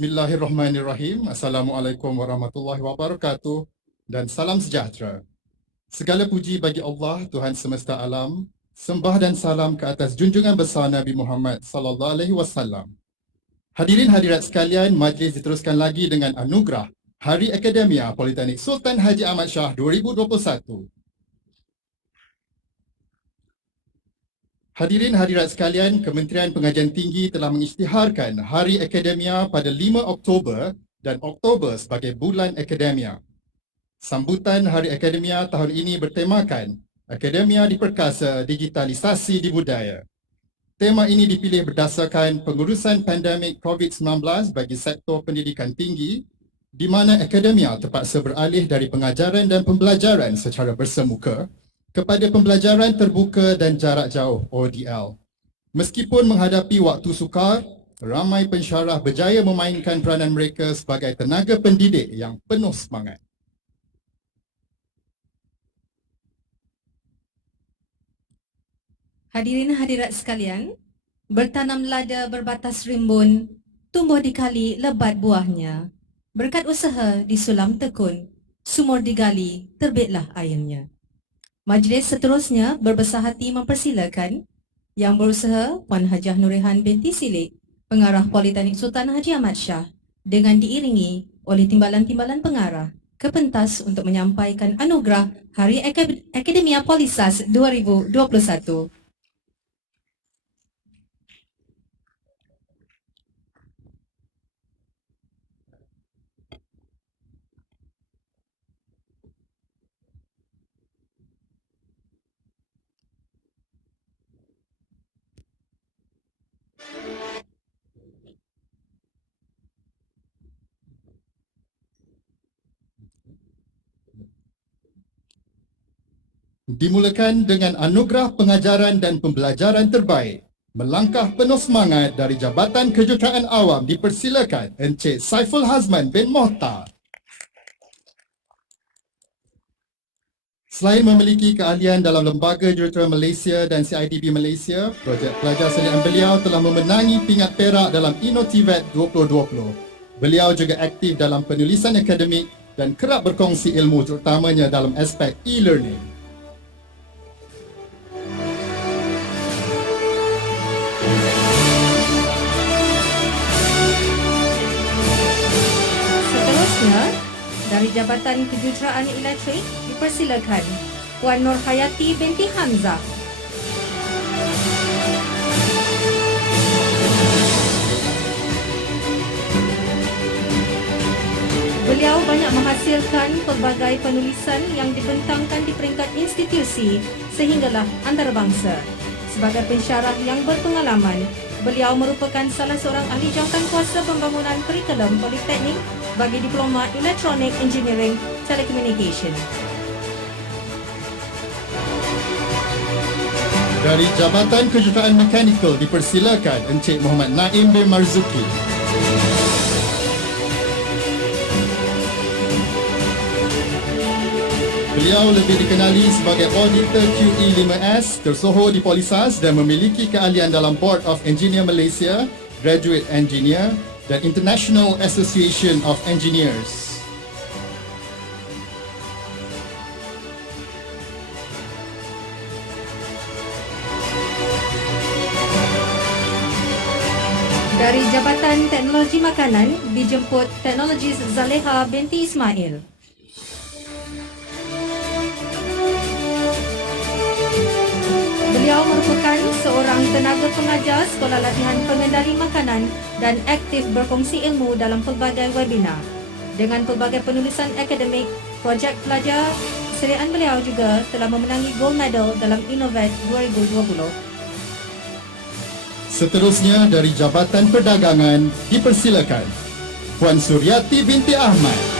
Bismillahirrahmanirrahim. Assalamualaikum warahmatullahi wabarakatuh dan salam sejahtera. Segala puji bagi Allah, Tuhan semesta alam. Sembah dan salam ke atas junjungan besar Nabi Muhammad sallallahu alaihi wasallam. Hadirin hadirat sekalian, majlis diteruskan lagi dengan anugerah Hari Akademia Politeknik Sultan Haji Ahmad Shah 2021. Hadirin hadirat sekalian, Kementerian Pengajian Tinggi telah mengisytiharkan Hari Akademia pada 5 Oktober dan Oktober sebagai bulan Akademia. Sambutan Hari Akademia tahun ini bertemakan Akademia Diperkasa Digitalisasi di Budaya. Tema ini dipilih berdasarkan pengurusan pandemik COVID-19 bagi sektor pendidikan tinggi, di mana akademia terpaksa beralih dari pengajaran dan pembelajaran secara bersemuka kepada pembelajaran terbuka dan jarak jauh (ODL). Meskipun menghadapi waktu sukar, ramai pensyarah berjaya memainkan peranan mereka sebagai tenaga pendidik yang penuh semangat. Hadirin hadirat sekalian, bertanam lada berbatas rimbun, tumbuh di kali lebat buahnya. Berkat usaha disulam tekun, sumur digali, terbitlah airnya. Majlis seterusnya berbesar hati mempersilakan Yang Berusaha Puan Hajah Nurihan binti Silik, Pengarah Politeknik Sultan Haji Ahmad Shah, dengan diiringi oleh timbalan-timbalan pengarah ke pentas untuk menyampaikan anugerah Hari Akademia Polisas 2021. Dimulakan dengan anugerah pengajaran dan pembelajaran terbaik. Melangkah penuh semangat dari Jabatan Kejuruteraan Awam dipersilakan Encik Saiful Hazman bin Mohtar. Selain memiliki keahlian dalam Lembaga Jurutera Malaysia dan CIDB Malaysia, projek pelajar salinan beliau telah memenangi pingat perak dalam Innotivat 2020. Beliau juga aktif dalam penulisan akademik dan kerap berkongsi ilmu terutamanya dalam aspek e-learning. Seterusnya, dari Jabatan Kejuruteraan Elektrik dipersilakan Puan Nur Hayati binti Hamzah. Beliau banyak menghasilkan pelbagai penulisan yang dibentangkan di peringkat institusi sehinggalah antarabangsa. Sebagai pensyarah yang berpengalaman, beliau merupakan salah seorang ahli jangkauan pembangunan kurikulum politeknik bagi Diploma Electronic Engineering Telecommunication. Dari Jabatan Kejuruteraan Mekanikal dipersilakan Encik Muhammad Naim bin Marzuki. Beliau lebih dikenali sebagai Auditor QE5S, tersohor di Polisas dan memiliki keahlian dalam Board of Engineer Malaysia, Graduate Engineer dan International Association of Engineers. Dari Jabatan Teknologi Makanan dijemput Teknologis Zaleha binti Ismail. Beliau merupakan seorang tenaga pengajar Sekolah Latihan Pengendali Makanan dan aktif berkongsi ilmu dalam pelbagai webinar. Dengan pelbagai penulisan akademik, projek pelajar serian beliau juga telah memenangi gold medal dalam Innovat 2020. Seterusnya dari Jabatan Perdagangan dipersilakan Puan Suryati binti Ahmad.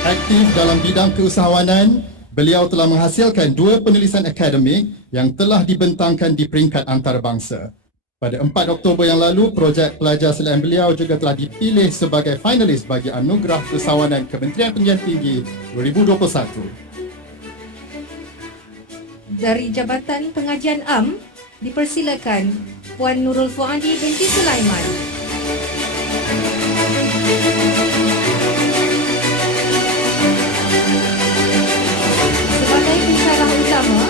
Aktif dalam bidang keusahawanan, beliau telah menghasilkan 2 penulisan akademik yang telah dibentangkan di peringkat antarabangsa. Pada 4 Oktober yang lalu, projek pelajar selain beliau juga telah dipilih sebagai finalis bagi Anugerah Keusahawanan Kementerian Pendidikan Tinggi 2021. Dari Jabatan Pengajian Am dipersilakan Puan Nurul Fuadi binti Sulaiman. Sebagai pensyarah utama,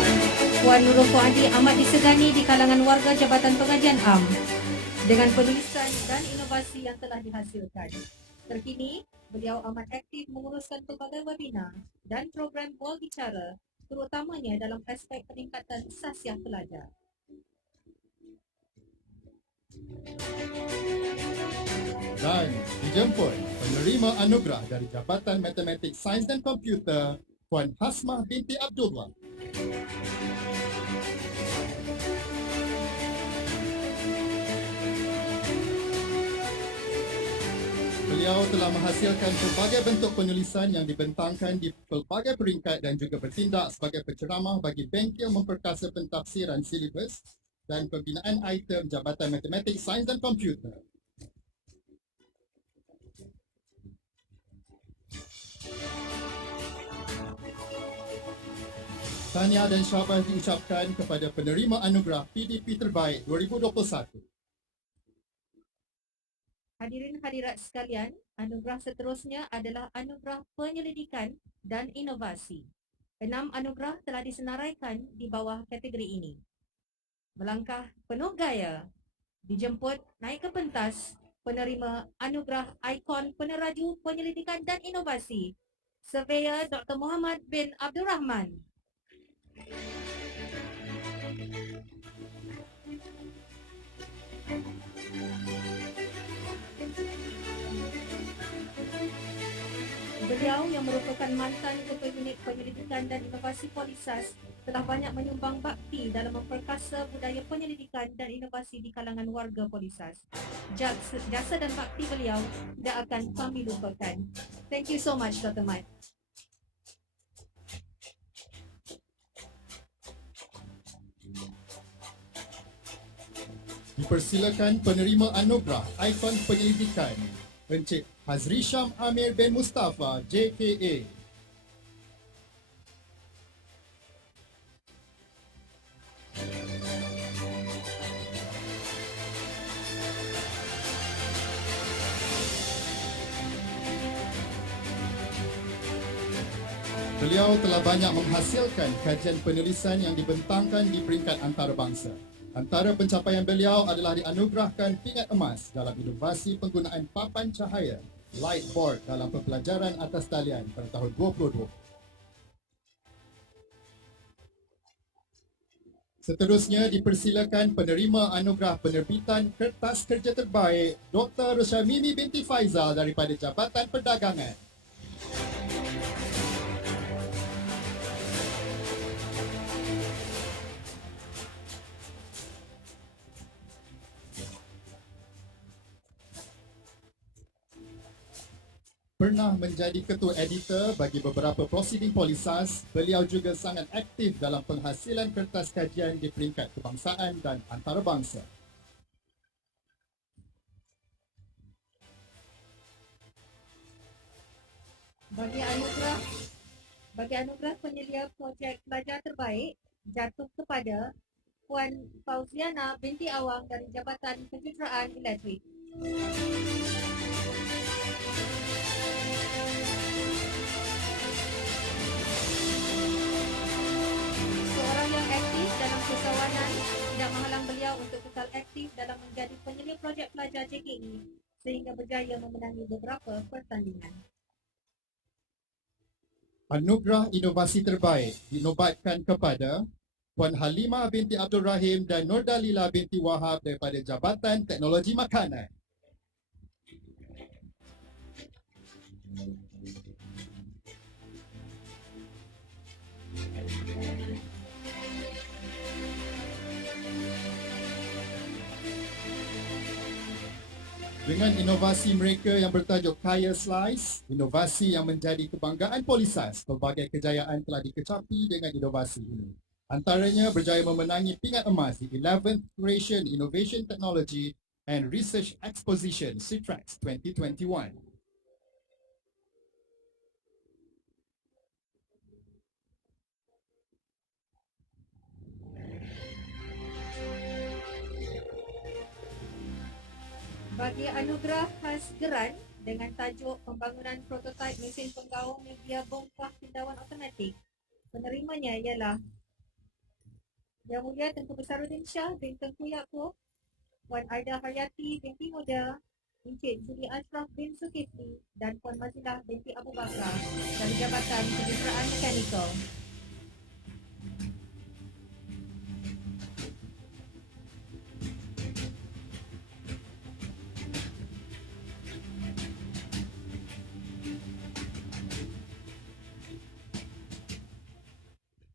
Puan Nurul Fuadi amat disegani di kalangan warga Jabatan Pengajian Am dengan penulisan dan inovasi yang telah dihasilkan. Terkini, beliau amat aktif menguruskan pelbagai webinar dan program wall bicara, terutamanya dalam aspek peningkatan sasiah pelajar. Dan dijemput penerima anugerah dari Jabatan Matematik, Sains dan Komputer, Puan Hasmah binti Abdullah. Beliau telah menghasilkan pelbagai bentuk penulisan yang dibentangkan di pelbagai peringkat dan juga bertindak sebagai penceramah bagi bengkel memperkasa pentafsiran silibus dan pembinaan item Jabatan Matematik, Sains dan Komputer. Tahniah dan syabas diucapkan kepada penerima anugerah PDP Terbaik 2021. Hadirin hadirat sekalian, anugerah seterusnya adalah anugerah penyelidikan dan inovasi. 6 anugerah telah disenaraikan di bawah kategori ini. Melangkah penuh gaya, dijemput naik ke pentas penerima anugerah ikon peneraju penyelidikan dan inovasi, Surveyor Dr. Muhammad bin Abdul Rahman. Beliau yang merupakan mantan Ketua Unit Penyelidikan dan Inovasi Polisas telah banyak menyumbang bakti dalam memperkasa budaya penyelidikan dan inovasi di kalangan warga Polisas. Jasa dan bakti beliau tidak akan kami lupakan. Thank you so much, Dr. Mat. Dipersilakan penerima anugerah ikon penyelidikan, Encik Hazri Syam Amir bin Mustafa, JKA. Beliau telah banyak menghasilkan kajian penulisan yang dibentangkan di peringkat antarabangsa. Antara pencapaian beliau adalah dianugerahkan pingat emas dalam inovasi penggunaan papan cahaya light board dalam pembelajaran atas talian pada tahun 2020. Seterusnya dipersilakan penerima anugerah penerbitan Kertas Kerja Terbaik Dr. Rosyamini binti Faizal daripada Jabatan Perdagangan. Pernah menjadi ketua editor bagi beberapa prosiding Polisas, beliau juga sangat aktif dalam penghasilan kertas kajian di peringkat kebangsaan dan antarabangsa. Bagi anugerah penyelia projek pelajar terbaik jatuh kepada Puan Fauziana binti Awang dari Jabatan Kejuruteraan Elektrik. Seorang yang aktif dalam kesawanan tidak menghalang beliau untuk kekal aktif dalam menjadi penyelia projek pelajar JKE sehingga berjaya memenangi beberapa pertandingan. Anugerah Inovasi Terbaik dinobatkan kepada Puan Halimah binti Abdul Rahim dan Nur Dalila binti Wahab daripada Jabatan Teknologi Makanan. Dengan inovasi mereka yang bertajuk Kaya Slice, inovasi yang menjadi kebanggaan Polisas, pelbagai kejayaan telah dikecapi dengan inovasi ini. Antaranya berjaya memenangi pingat emas di 11th Croatian Innovation Technology and Research Exposition CITREX 2021. Bagi anugerah khas Geran dengan tajuk Pembangunan Prototipe Mesin Penggaung Media Bongkah Tindawan Automatik, penerimanya ialah Yang Mulia Tengku Besaruddin Shah bin Tengku Yaakob, Puan Aida Haryati binti Muda, Encik Zuli Ashraf bin Zulkifli dan Puan Mazilah binti Abu Bakar dari Jabatan Kejahteraan Mekanikal.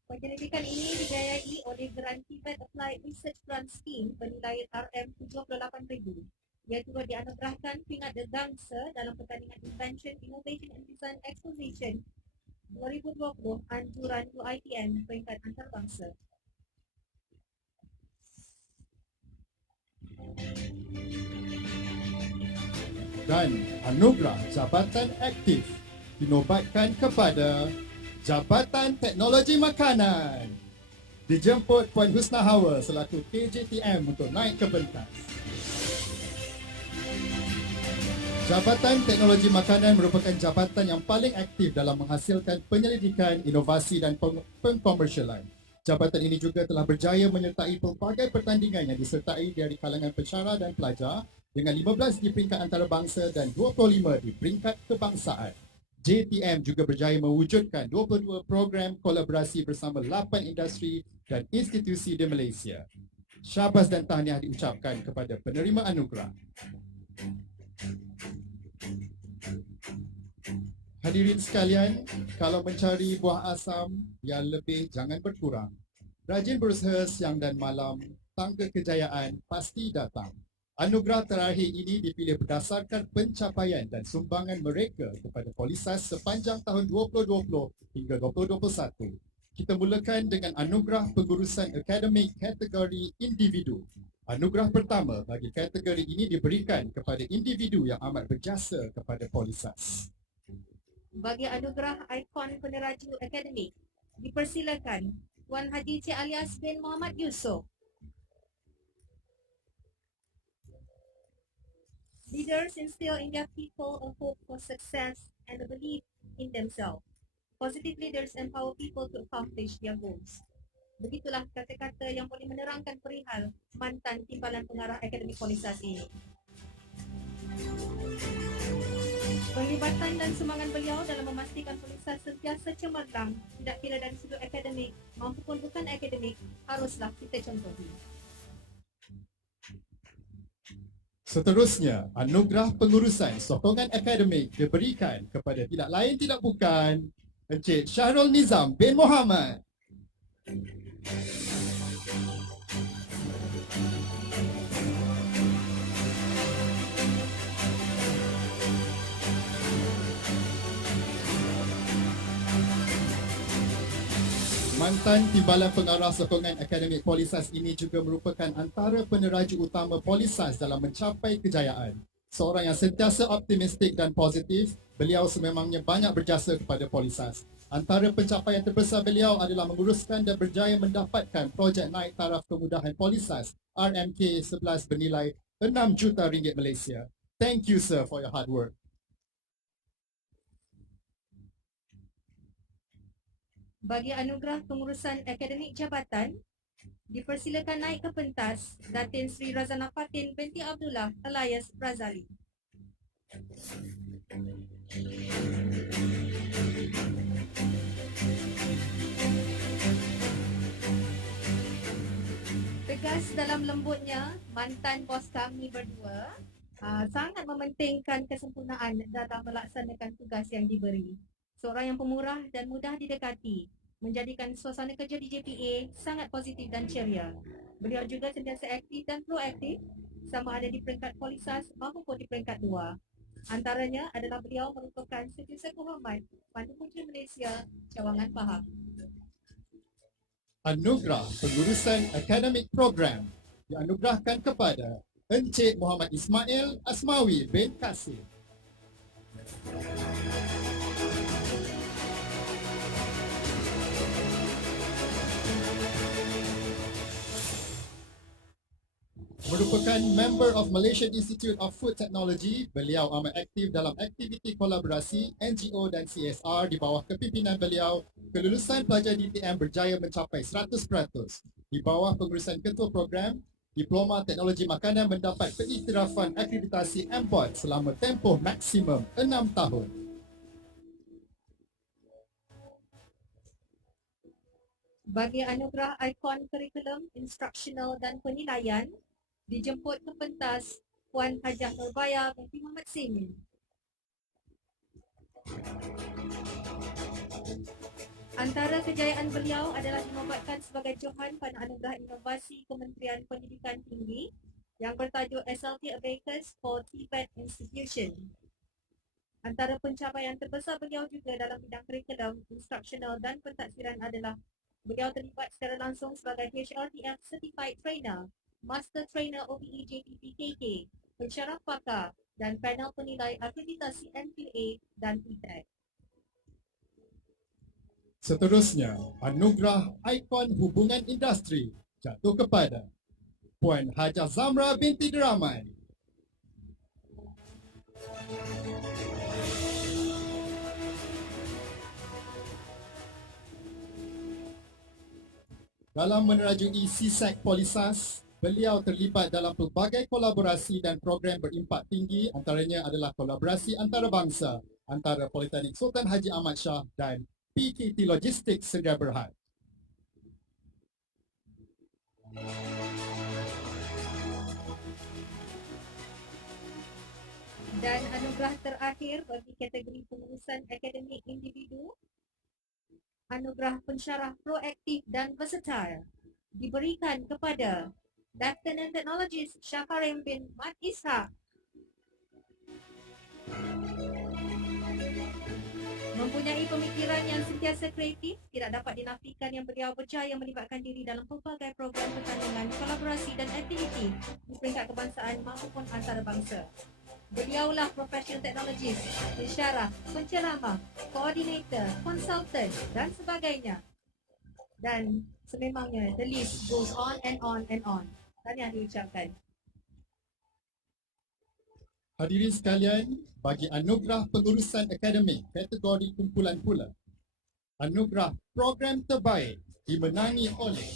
Penyelidikan ini dibiayai oleh Geran Tibet Applied Research Grant Scheme bernilai RM78,000 ia turut dianugerahkan pingat The Gangsa dalam pertandingan Invention, Innovation and Design Exposition 2020 anjuran UITM peringkat antarabangsa. Dan anugerah Jabatan Aktif dinobatkan kepada Jabatan Teknologi Makanan. Dijemput Puan Husna Hawa selaku KJTM untuk naik ke pentas. Jabatan Teknologi Makanan merupakan jabatan yang paling aktif dalam menghasilkan penyelidikan, inovasi dan pengkomersialan. Jabatan ini juga telah berjaya menyertai pelbagai pertandingan yang disertai dari kalangan pensyarah dan pelajar dengan 15 di peringkat antarabangsa dan 25 di peringkat kebangsaan. JTM juga berjaya mewujudkan 22 program kolaborasi bersama 8 industri dan institusi di Malaysia. Syabas dan tahniah diucapkan kepada penerima anugerah. Hadirin sekalian, kalau mencari buah asam yang lebih jangan berkurang. Rajin berusaha siang dan malam, tangga kejayaan pasti datang. Anugerah terakhir ini dipilih berdasarkan pencapaian dan sumbangan mereka kepada Polisas sepanjang tahun 2020 hingga 2021. Kita mulakan dengan anugerah pengurusan akademik kategori individu. Anugerah pertama bagi kategori ini diberikan kepada individu yang amat berjasa kepada Polisas. Bagi anugerah ikon peneraju akademik, dipersilakan Tuan Haji Cik Alias bin Muhammad Yusof. Leaders instill in their people a hope for success and a belief in themselves. Positive leaders empower people to accomplish their goals. Begitulah kata-kata yang boleh menerangkan perihal mantan timbalan pengarah akademik Polisas ini. Penglibatan dan sumbangan beliau dalam memastikan Polisas sentiasa cemerlang, tidak kira dari sudut akademik maupun bukan akademik, haruslah kita contohi. Seterusnya, anugerah pengurusan sokongan akademik diberikan kepada tidak lain tidak bukan Encik Syahrul Nizam bin Muhammad. Mantan timbalan pengarah sokongan akademik Polisas ini juga merupakan antara peneraju utama Polisas dalam mencapai kejayaan. Seorang yang sentiasa optimistik dan positif, beliau sememangnya banyak berjasa kepada Polisas. Antara pencapaian terbesar beliau adalah menguruskan dan berjaya mendapatkan projek naik taraf kemudahan Polisas RMK11 bernilai RM6 juta Malaysia. Thank you sir for your hard work. Bagi anugerah pengurusan akademik jabatan, dipersilakan naik ke pentas Datin Sri Razana Fatin binti Abdullah alias Razali. Tegas dalam lembutnya, mantan bos kami berdua sangat mementingkan kesempurnaan dalam melaksanakan tugas yang diberi. Seorang yang pemurah dan mudah didekati, menjadikan suasana kerja di JPA sangat positif dan ceria. Beliau juga sentiasa aktif dan proaktif, sama ada di peringkat Polisas maupun di peringkat 2. Antaranya adalah beliau merupakan Setiausaha Kehormat Perdana Menteri Malaysia Cawangan Pahang. Anugerah pengurusan akademik program dianugerahkan kepada Encik Muhammad Ismail Asmawi bin Kasim. Merupakan member of Malaysian Institute of Food Technology, beliau amat aktif dalam aktiviti kolaborasi NGO dan CSR di bawah kepimpinan beliau. Kelulusan pelajar DTM berjaya mencapai 100%. Di bawah pengurusan ketua program, Diploma Teknologi Makanan mendapat pengiktirafan akreditasi MPOT selama tempoh maksimum 6 tahun. Bagi anugerah ikon kurikulum, instruksional dan penilaian, dijemput ke pentas Puan Hajah Nurbaya binti Muhammad Semin. Antara kejayaan beliau adalah dinobatkan sebagai Johan pada Anugerah Inovasi Kementerian Pendidikan Tinggi yang bertajuk SLT Abacus for TVET Institution. Antara pencapaian terbesar beliau juga dalam bidang kurikulum, instruksional dan pentadbiran adalah beliau terlibat secara langsung sebagai HRTF Certified Trainer, Master Trainer OBE JPPKK, pensyarah pakar dan panel penilai akreditasi MPA dan TVET. Seterusnya, anugerah ikon hubungan industri jatuh kepada Puan Hajah Zamra binti Deraman. Dalam menerajui CSEC Polisas, beliau terlibat dalam pelbagai kolaborasi dan program berimpak tinggi, antaranya adalah kolaborasi antarabangsa antara Politeknik Sultan Haji Ahmad Shah dan PKT Logistics Sedia Berhad. Dan anugerah terakhir bagi kategori pengurusan akademik individu, anugerah pensyarah proaktif dan versatile diberikan kepada Lieutenant Technologist Syafarim bin Mat Ishak. Mempunyai pemikiran yang sentiasa kreatif, tidak dapat dinafikan yang beliau berjaya melibatkan diri dalam pelbagai program pertandingan, kolaborasi dan aktiviti di peringkat kebangsaan maupun antarabangsa. Beliaulah profesional teknologis, pensyarah, penceramah, koordinator, konsultan dan sebagainya. Dan sememangnya, the list goes on and on and on. Tahniah diucapkan. Hadirin sekalian, bagi anugerah pengurusan akademik kategori kumpulan pula, anugerah program terbaik dimenangi oleh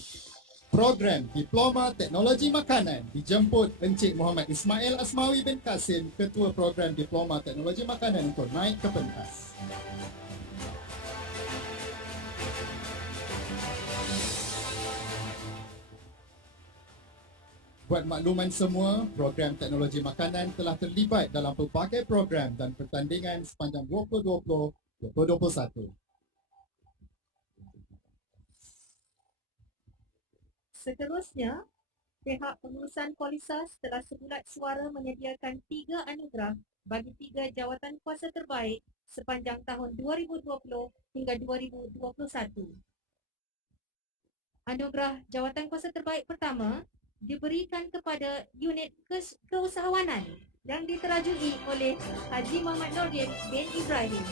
Program Diploma Teknologi Makanan dijemput Encik Muhammad Ismail Asmawi bin Kasim, Ketua Program Diploma Teknologi Makanan untuk naik ke pentas. Buat makluman semua, program teknologi makanan telah terlibat dalam pelbagai program dan pertandingan sepanjang 2020-2021. Seterusnya, pihak pengurusan Polisas telah sebulat suara menyediakan 3 anugerah bagi 3 jawatan kuasa terbaik sepanjang tahun 2020 hingga 2021. Anugerah jawatan kuasa terbaik pertama diberikan kepada unit keusahawanan yang diterajui oleh Haji Muhammad Nordin bin Ibrahim.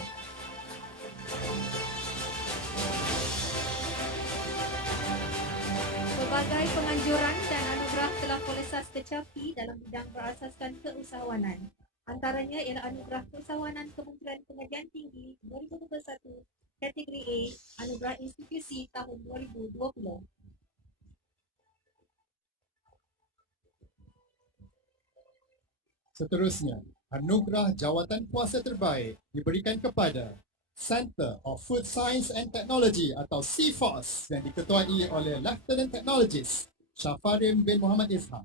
Pelbagai penganjuran dan anugerah telah Polisas kecapi dalam bidang berasaskan keusahawanan. Antaranya ialah anugerah keusahawanan Kementerian Pengajian Tinggi 2021 kategori A, anugerah institusi tahun 2020. Seterusnya, anugerah jawatan kuasa terbaik diberikan kepada Center of Food Science and Technology atau CFOS yang diketuai oleh Lieutenant Technologist Syafarim bin Muhammad Ishak.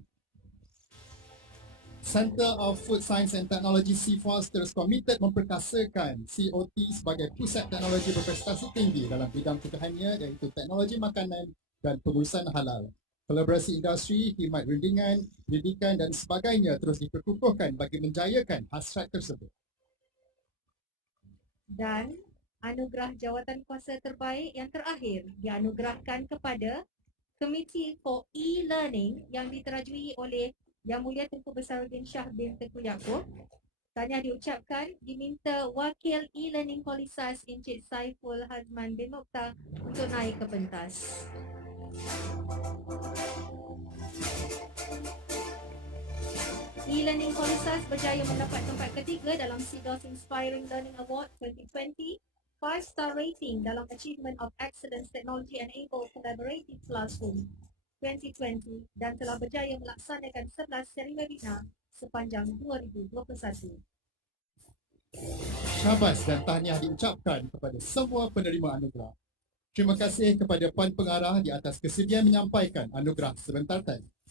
Center of Food Science and Technology CFOS terus komited memperkasakan COT sebagai pusat teknologi berprestasi tinggi dalam bidang ketuhannya iaitu teknologi makanan dan pengurusan halal. Kolaborasi industri, khidmat rundingan, pendidikan dan sebagainya terus diperkukuhkan bagi menjayakan hasrat tersebut. Dan anugerah jawatan kuasa terbaik yang terakhir dianugerahkan kepada Komiti for E-Learning yang diterajui oleh Yang Mulia Tunku Besaruddin Shah bin Tengku Yaakob. Tahniah diucapkan, diminta Wakil E-Learning Polisas Encik Saiful Hazman bin Mokhtar untuk naik ke pentas. E-Learning Holisas berjaya mendapat tempat ketiga dalam CDOS Inspiring Learning Award 2020, 5-star rating dalam Achievement of Excellence Technology Enabled Collaborative Classroom 2020 dan telah berjaya melaksanakan 11 seri webinar sepanjang 2021. Syabas dan tahniah diucapkan kepada semua penerima anugerah. Terima kasih kepada Puan Pengarah di atas kesediaan menyampaikan anugerah sebentar tadi.